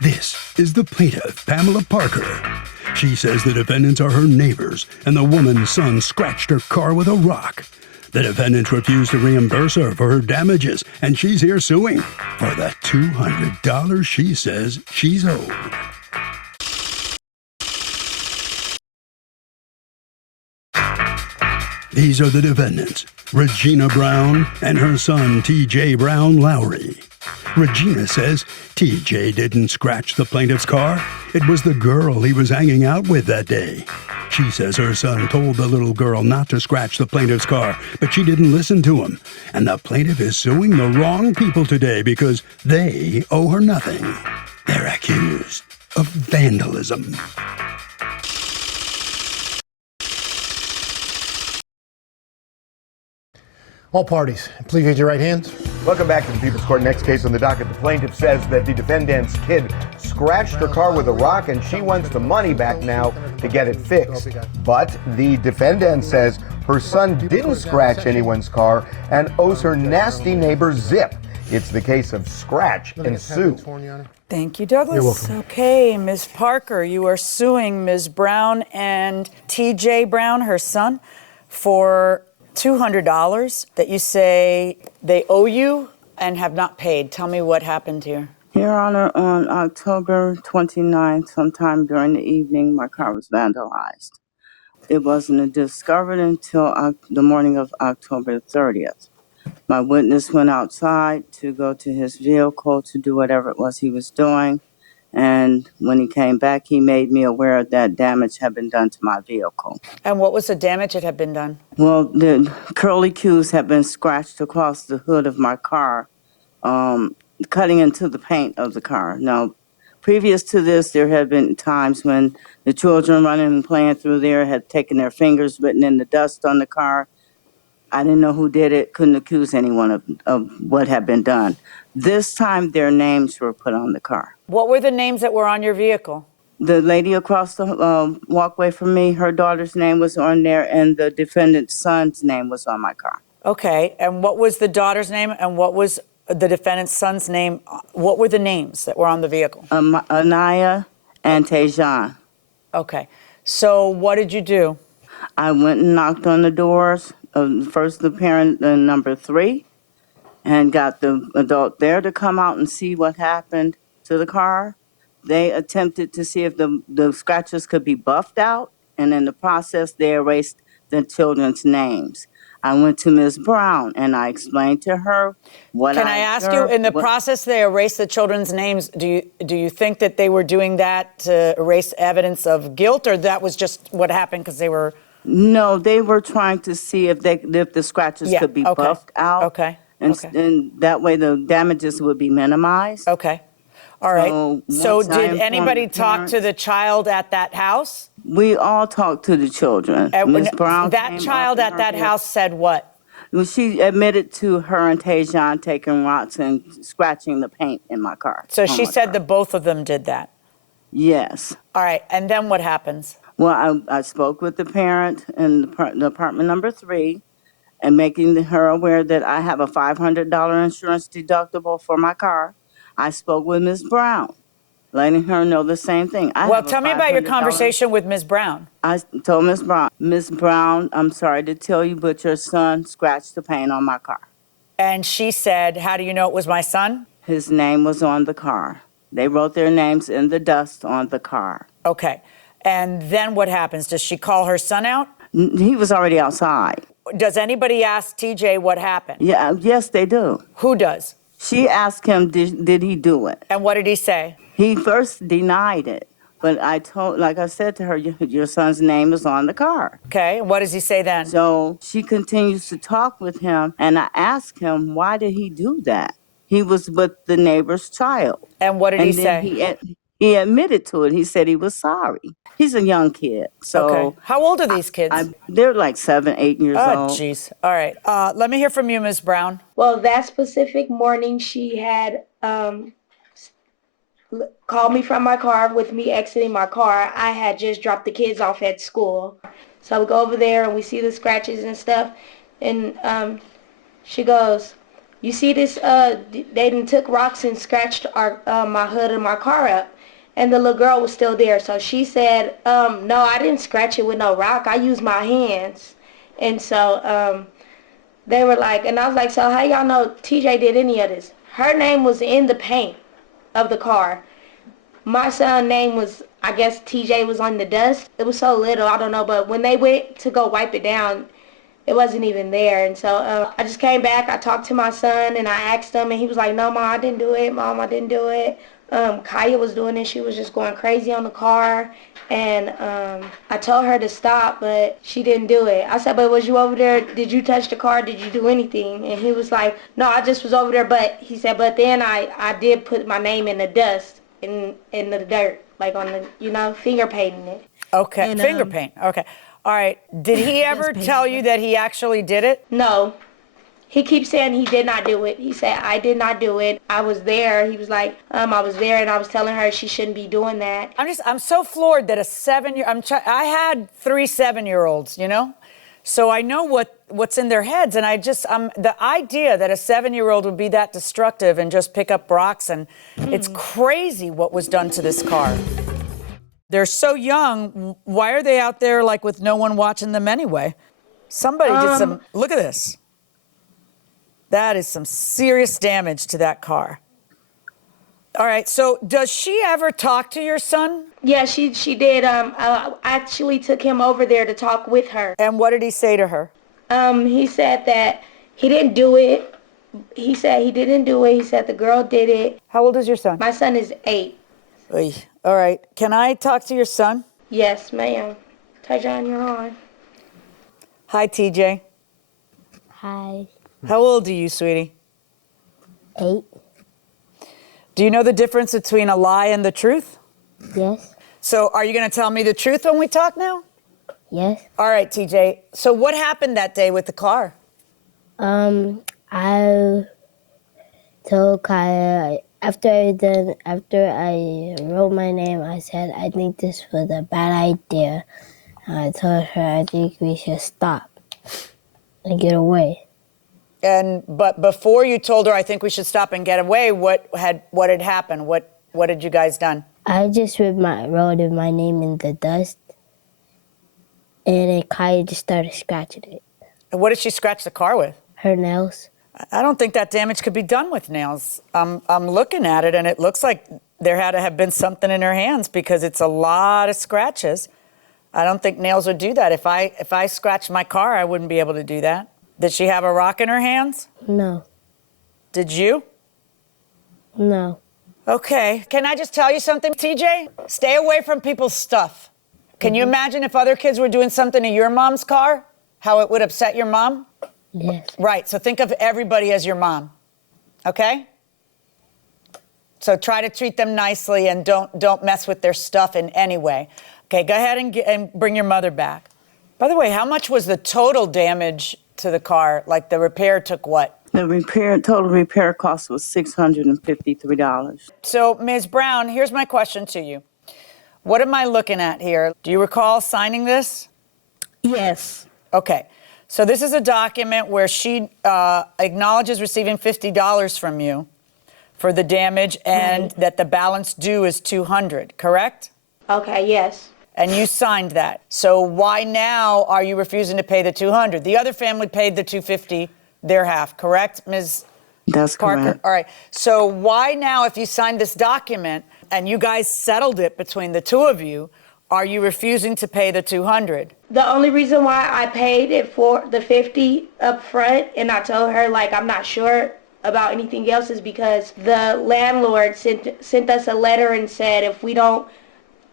This is the plaintiff, Pamela Parker. She says the defendants are her neighbors, and the woman's son scratched her car with a rock. The defendants refused to reimburse her for her damages, and she's here suing for the $200 she says she's owed. These are the defendants, Regina Brown and her son T.J. Brown Lowry. Regina says T.J. didn't scratch the plaintiff's car. It was the girl he was hanging out with that day. She says her son told the little girl not to scratch the plaintiff's car, but she didn't listen to him. And the plaintiff is suing the wrong people today because they owe her nothing. They're accused of vandalism. All parties, please raise your right hands. Welcome back to the People's Court. Next case on the docket, the plaintiff says that the defendant's kid scratched her car with a rock and she wants the money back now to get it fixed. But the defendant says her son didn't scratch anyone's car and owes her nasty neighbor Zip. It's the case of scratch and sue. Thank you, Douglas. You're welcome. Okay, Ms. Parker, you are suing Ms. Brown and T.J. Brown, her son, for $200 that you say they owe you and have not paid. Tell me what happened here. Your Honor, on October 29th, sometime during the evening, my car was vandalized. It wasn't discovered until the morning of October 30th. My witness went outside to go to his vehicle to do whatever it was he was doing. And when he came back, he made me aware that damage had been done to my vehicle. And what was the damage that had been done? Well, the curly cues had been scratched across the hood of my car, cutting into the paint of the car. Now, previous to this, there had been times when the children running and playing through there had taken their fingers, written in the dust on the car. I didn't know who did it, couldn't accuse anyone of what had been done. This time, their names were put on the car. What were the names that were on your vehicle? The lady across the walkway from me, her daughter's name was on there, and the defendant's son's name was on my car. Okay, and what was the daughter's name and what was the defendant's son's name? What were the names that were on the vehicle? Anaya and Tejan. Okay, so what did you do? I went and knocked on the doors, first the parent, number 3, and got the adult there to come out and see what happened to the car. They attempted to see if the scratches could be buffed out, and in the process, they erased the children's names. I went to Ms. Brown, and I explained to her what Can I ask you, in the process they erased the children's names, do you think that they were doing that to erase evidence of guilt, or that was just what happened because they were... No, they were trying to see if the scratches could be buffed out. Okay. And that way the damages would be minimized. Okay. All right. So did anybody talk to the child at that house? We all talked to the children. Ms. Brown that child at that house said what? Well, she admitted to her and Tejan taking rocks and scratching the paint in my car. So she said that both of them did that? Yes. All right. And then what happens? Well, I spoke with the parent in the apartment number 3 and making her aware that I have a $500 insurance deductible for my car. I spoke with Ms. Brown, letting her know the same thing. Well, tell me about your conversation with Ms. Brown. I told Ms. Brown, I'm sorry to tell you, but your son scratched the paint on my car. And she said, how do you know it was my son? His name was on the car. They wrote their names in the dust on the car. Okay. And then what happens? Does she call her son out? He was already outside. Does anybody ask TJ what happened? Yeah, yes, they do. Who does? She asked him, did he do it? And what did he say? He first denied it. But like I said to her, your son's name is on the car. Okay, what does he say then? So she continues to talk with him, and I asked him, why did he do that? He was with the neighbor's child. And what did he say? He admitted to it. He said he was sorry. He's a young kid. So okay. How old are these kids? They're like 7, 8 years old. Oh, jeez. All right. Let me hear from you, Ms. Brown. Well, that specific morning, she had called me from my car with me exiting my car. I had just dropped the kids off at school. So we go over there and we see the scratches and stuff. And she goes, you see this, they done took rocks and scratched my hood of my car up. And the little girl was still there. So she said, no, I didn't scratch it with no rock. I used my hands. And so they were like, and I was like, so how y'all know TJ did any of this? Her name was in the paint of the car. My son's name was, I guess TJ was on the dust. It was so little, I don't know. But when they went to go wipe it down, it wasn't even there. And so I just came back. I talked to my son and I asked him, and he was like, no, Mom, I didn't do it. Mom, I didn't do it. Kaya was doing it. She was just going crazy on the car. And I told her to stop, but she didn't do it. I said, but was you over there? Did you touch the car? Did you do anything? And he was like, no, I just was over there. But he said, but then I did put my name in the dust, in the dirt, like on the, finger painting it. Okay, And, finger paint. Okay. All right. Did he ever tell you that he actually did it? No. He keeps saying he did not do it. He said, I did not do it. I was there. He was like, I was there, and I was telling her she shouldn't be doing that. I'm so floored that I had 3 7-year-olds, so I know what's in their heads, and the idea that a 7-year-old would be that destructive and just pick up rocks, and it's crazy what was done to this car. They're so young. Why are they out there like with no one watching them anyway? Somebody did some. Look at this. That is some serious damage to that car. All right, so does she ever talk to your son? Yeah, she did. I actually took him over there to talk with her. And what did he say to her? He said that he didn't do it. He said he didn't do it. He said the girl did it. How old is your son? My son is 8. Oy. All right, can I talk to your son? Yes, ma'am. Tajon, you're on. Hi, TJ. Hi. How old are you, sweetie? 8. Do you know the difference between a lie and the truth? Yes. So are you going to tell me the truth when we talk now? Yes. All right, TJ. So what happened that day with the car? I told Kaya after I wrote my name, I said I think this was a bad idea. And I told her I think we should stop and get away. But before you told her I think we should stop and get away, what had happened? What had you guys done? I just wrote my name in the dust, and then Kaya just started scratching it. And what did she scratch the car with? Her nails. I don't think that damage could be done with nails. I'm looking at it, and it looks like there had to have been something in her hands because it's a lot of scratches. I don't think nails would do that. If I scratched my car, I wouldn't be able to do that. Did she have a rock in her hands? No. Did you? No. Okay. Can I just tell you something, TJ? Stay away from people's stuff. Can you imagine if other kids were doing something to your mom's car? How it would upset your mom? Yes. Right. So think of everybody as your mom. Okay? So try to treat them nicely and don't mess with their stuff in any way. Okay, go ahead and bring your mother back. By the way, how much was the total damage to the car? Like the repair took what? The total repair cost was $653. So, Ms. Brown, here's my question to you. What am I looking at here? Do you recall signing this? Yes. Okay. So this is a document where she acknowledges receiving $50 from you for the damage and that the balance due is $200, correct? Okay, yes. And you signed that. So why now are you refusing to pay the $200? The other family paid the $250, their half, correct, Ms. That's Parker? correct. All right. So why now, if you signed this document and you guys settled it between the two of you, are you refusing to pay the $200? The only reason why I paid it for the $50 up front, and I told her, like, I'm not sure about anything else, is because the landlord sent us a letter and said if we don't,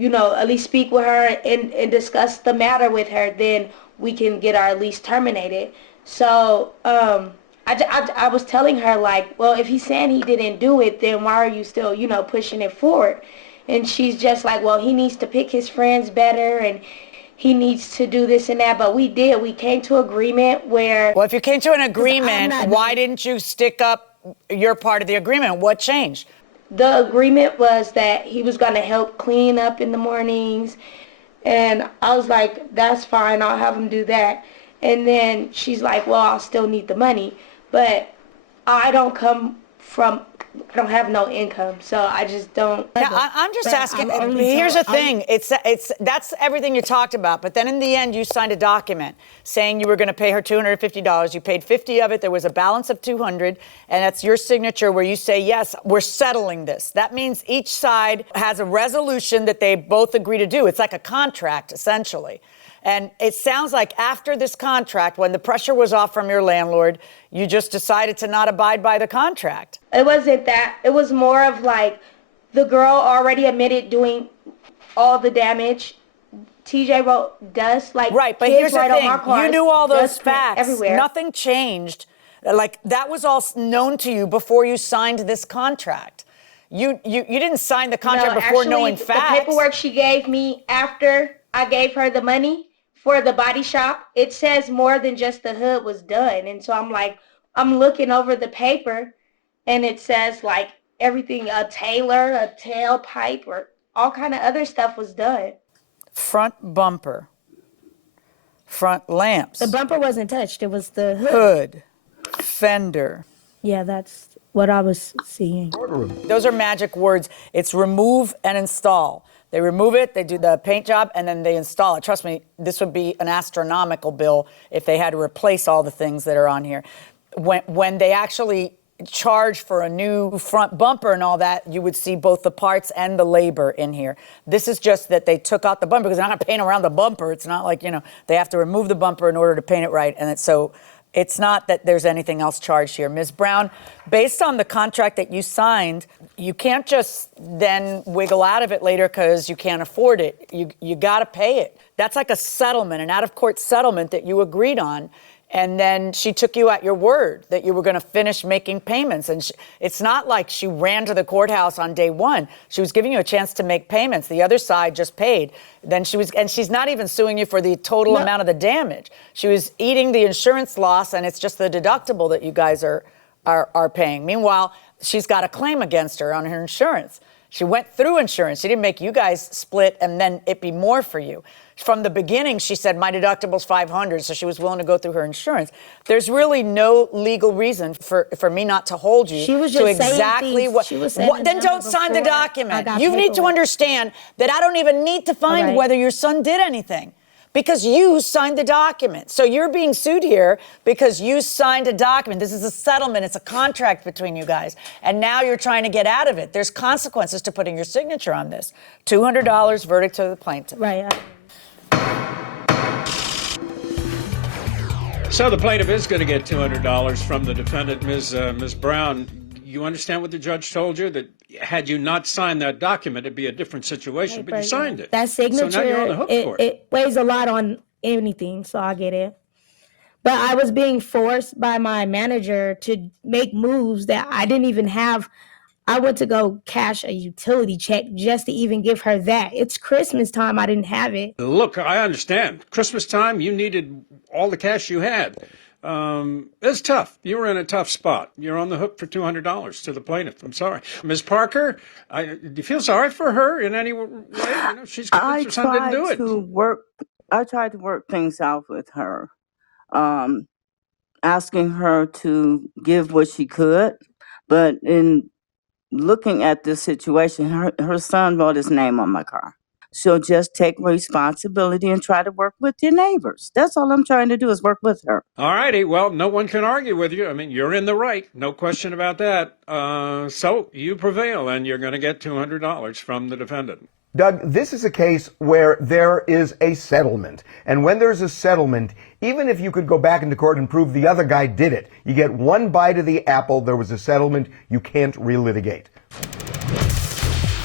at least speak with her and discuss the matter with her, then we can get our lease terminated. So I was telling her, like, well, if he's saying he didn't do it, then why are you still, pushing it forward? And she's just like, well, he needs to pick his friends better and he needs to do this and that. But we did. We came to agreement where... Well, if you came to an agreement, why didn't you stick up your part of the agreement? What changed? The agreement was that he was going to help clean up in the mornings. And I was like, that's fine. I'll have him do that. And then she's like, well, I'll still need the money. But I don't have no income, so I just don't. Now, I'm just asking. Here's the thing: that's everything you talked about. But then in the end, you signed a document saying you were going to pay her $250. You paid $50 of it. There was a balance of $200, and that's your signature where you say, yes, we're settling this. That means each side has a resolution that they both agree to do. It's like a contract, essentially. And it sounds like after this contract, when the pressure was off from your landlord, you just decided to not abide by the contract. It wasn't that. It was more of like the girl already admitted doing all the damage. TJ wrote dust, like right, but kids here's the right thing. on my cars, you knew all those dust facts. everywhere. Nothing changed. Like that was all known to you before you signed this contract. You didn't sign the contract before knowing facts. The paperwork she gave me after I gave her the money for the body shop, it says more than just the hood was done. And so I'm looking over the paper and it says like everything, a tailor, a tailpipe, or all kind of other stuff was done. Front bumper, front lamps. The bumper wasn't touched. It was the hood, fender. Yeah, that's what I was seeing. Those are magic words. It's remove and install. They remove it, they do the paint job, and then they install it. Trust me, this would be an astronomical bill if they had to replace all the things that are on here. When they actually charge for a new front bumper and all that, you would see both the parts and the labor in here. This is just that they took out the bumper because they're not going to paint around the bumper. It's not like, they have to remove the bumper in order to paint it right. And it's not that there's anything else charged here. Ms. Brown, based on the contract that you signed, you can't just then wiggle out of it later because you can't afford it. You got to pay it. That's like a settlement, an out-of-court settlement that you agreed on. And then she took you at your word that you were going to finish making payments. And it's not like she ran to the courthouse on day one. She was giving you a chance to make payments. The other side just paid. Then she's not even suing you for the total amount of the damage. She was eating the insurance loss, and it's just the deductible that you guys are paying. Meanwhile, she's got a claim against her on her insurance. She went through insurance. She didn't make you guys split and then it be more for you. From the beginning, she said, my deductible's $500, so she was willing to go through her insurance. There's really no legal reason for me not to hold you she was just to exactly saying what. She was saying then don't sign the document. You need to understand that I don't even need to find whether your son did anything because you signed the document. So you're being sued here because you signed a document. This is a settlement. It's a contract between you guys. And now you're trying to get out of it. There's consequences to putting your signature on this. $200 verdict to the plaintiff. Right. So the plaintiff is going to get $200 from the defendant. Ms. Brown, you understand what the judge told you? That had you not signed that document, it'd be a different situation, but you signed it. That signature, so now you're on the hook for it. It weighs a lot on anything, so I get it. But I was being forced by my manager to make moves that I didn't even have. I went to go cash a utility check just to even give her that. It's Christmas time. I didn't have it. Look, I understand. Christmas time, you needed all the cash you had. It's tough. You were in a tough spot. You're on the hook for $200 to the plaintiff. I'm sorry. Ms. Parker, do you feel sorry for her in any way? She's convinced her son didn't do it. I tried to work things out with her, asking her to give what she could, but in looking at this situation, her son wrote his name on my car. So just take responsibility and try to work with your neighbors. That's all I'm trying to do is work with her. All righty. Well, no one can argue with you. I mean, you're in the right. No question about that. So you prevail, and you're going to get $200 from the defendant. Doug, this is a case where there is a settlement. And when there's a settlement, even if you could go back into court and prove the other guy did it, you get one bite of the apple. There was a settlement. You can't relitigate.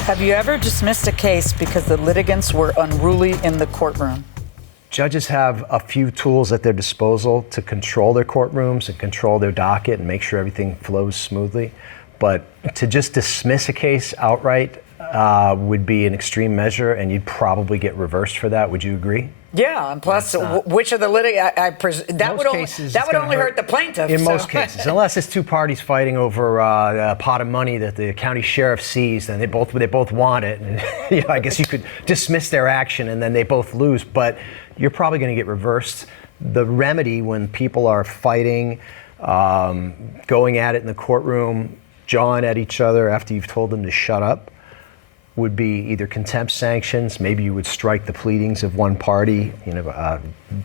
Have you ever dismissed a case because the litigants were unruly in the courtroom? Judges have a few tools at their disposal to control their courtrooms and control their docket and make sure everything flows smoothly. But to just dismiss a case outright would be an extreme measure, and you'd probably get reversed for that. Would you agree? Yeah, and plus, which of the litigants? That would only hurt the plaintiff. In most cases, unless it's two parties fighting over a pot of money that the county sheriff sees, then they both want it, and I guess you could dismiss their action, and then they both lose. But you're probably going to get reversed. The remedy when people are fighting Going at it in the courtroom, jawing at each other after you've told them to shut up would be either contempt sanctions, maybe you would strike the pleadings of one party,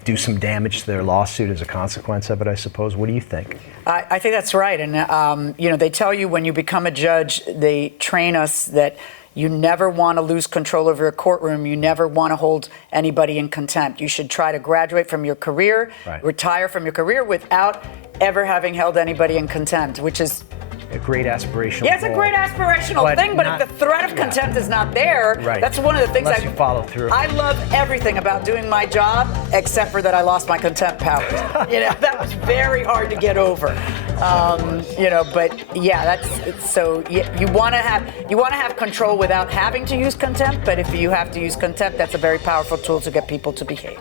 do some damage to their lawsuit as a consequence of it, I suppose. What do you think? I think that's right. And, they tell you when you become a judge, they train us that you never want to lose control over a courtroom. You never want to hold anybody in contempt. You should try to graduate from your career, retire from your career without ever having held anybody in contempt, which is a great aspirational it's a great aspirational thing, but if the threat of contempt is not there, that's one of the things Unless you follow through. I love everything about doing my job, except for that I lost my contempt powers. That was very hard to get over. But yeah, that's so. You want to have control without having to use contempt, but if you have to use contempt, that's a very powerful tool to get people to behave.